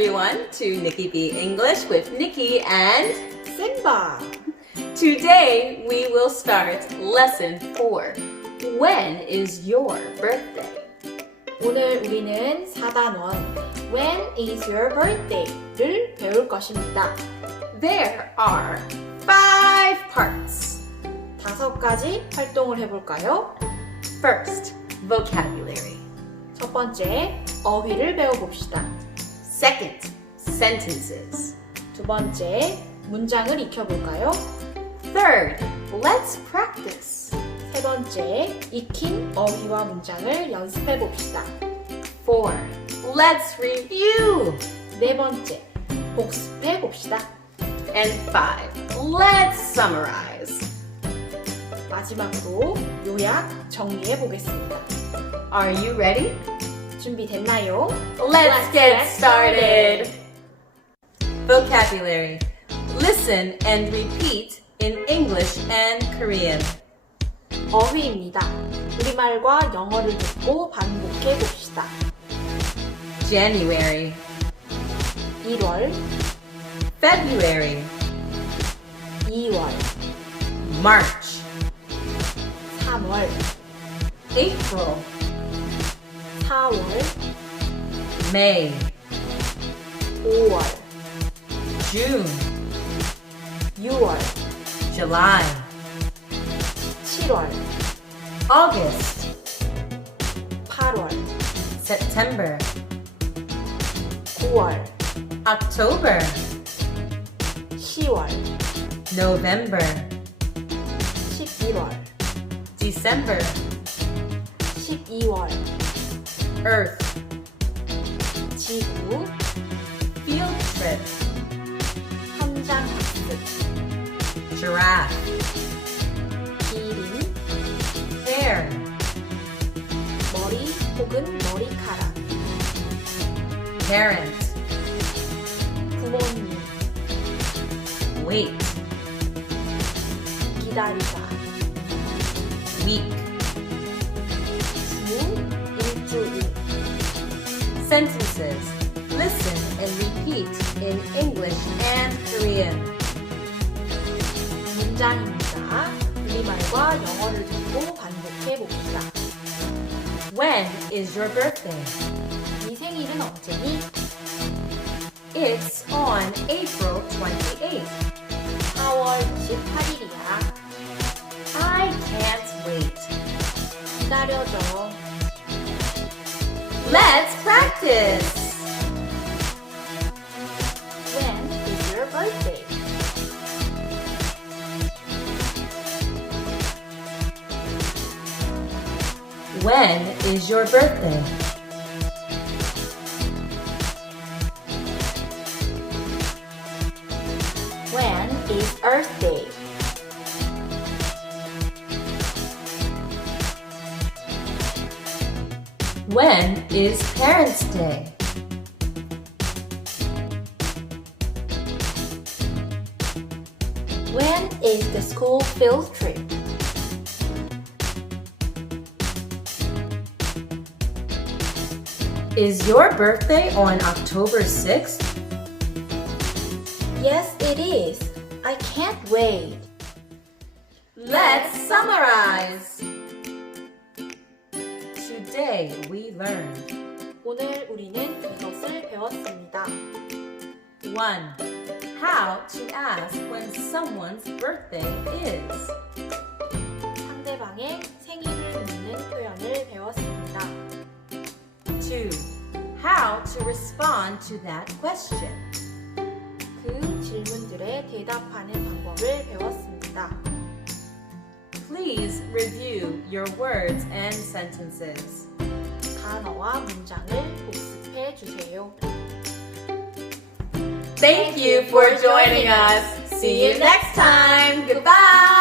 everyone to Nikki B English with Nikki and Simba. today we will start lesson 4. When is your birthday? 오늘 우리는 4단원 When is your birthday?를 배울 것입니다. There are 5 parts. 5가지 활동을 해볼까요? First, vocabulary. 첫 번째, 어휘를 배워봅시다. Second, sentences. 두 번째, 문장을 익혀볼까요? Third, let's practice. 세 번째, 익힌 어휘와 문장을 연습해봅시다. 4, let's review. 네 번째, 복습해봅시다. And 5, let's summarize. 마지막으로 요약, 정리해보겠습니다. Are you ready? 준비됐나요? Let's get started. Vocabulary. Listen and repeat in English and Korean. 어휘입니다. 우리말과 영어를 듣고 반복해봅시다. January, 1월, February, 2월, March, 3월, April, 4월, May, 5월, June, 6월, July, 7월, August, 8월, September, 9월, October, 10월, November, 11월, December, 12월, Earth, 지구, Field Trip, 현장 학습, Giraffe, 기린, Hair, 머리 혹은 머리카락, Parent, 부모님, Wait, 기다리다, Week. 주, 일주일, Sentences. Listen and repeat in English and Korean. 문장입니다. 우리말과 영어를 듣고 반복해봅시다. When is your birthday? 네 생일은 언제니? It's on April 28th. 4월 28일이야. I can't wait. 기다려줘. Let's practice. When is your birthday? When is your birthday? When is Earth Day? When is Parents' Day? When is the school field trip? Is your birthday on October 6th? Yes, it is. I can't wait. Let's summarize. Today we learned 오늘 우리는 이것을 배웠습니다. 1. How to ask when someone's birthday is. 상대방의 생일을 묻는 표현을 배웠습니다. 2. How to respond to that question. 그 질문들에 대답하는 방법을 배웠습니다. Please review your words and sentences. 단어와 문장을 복습해 주세요. Thank you for joining us. See you next time. Goodbye.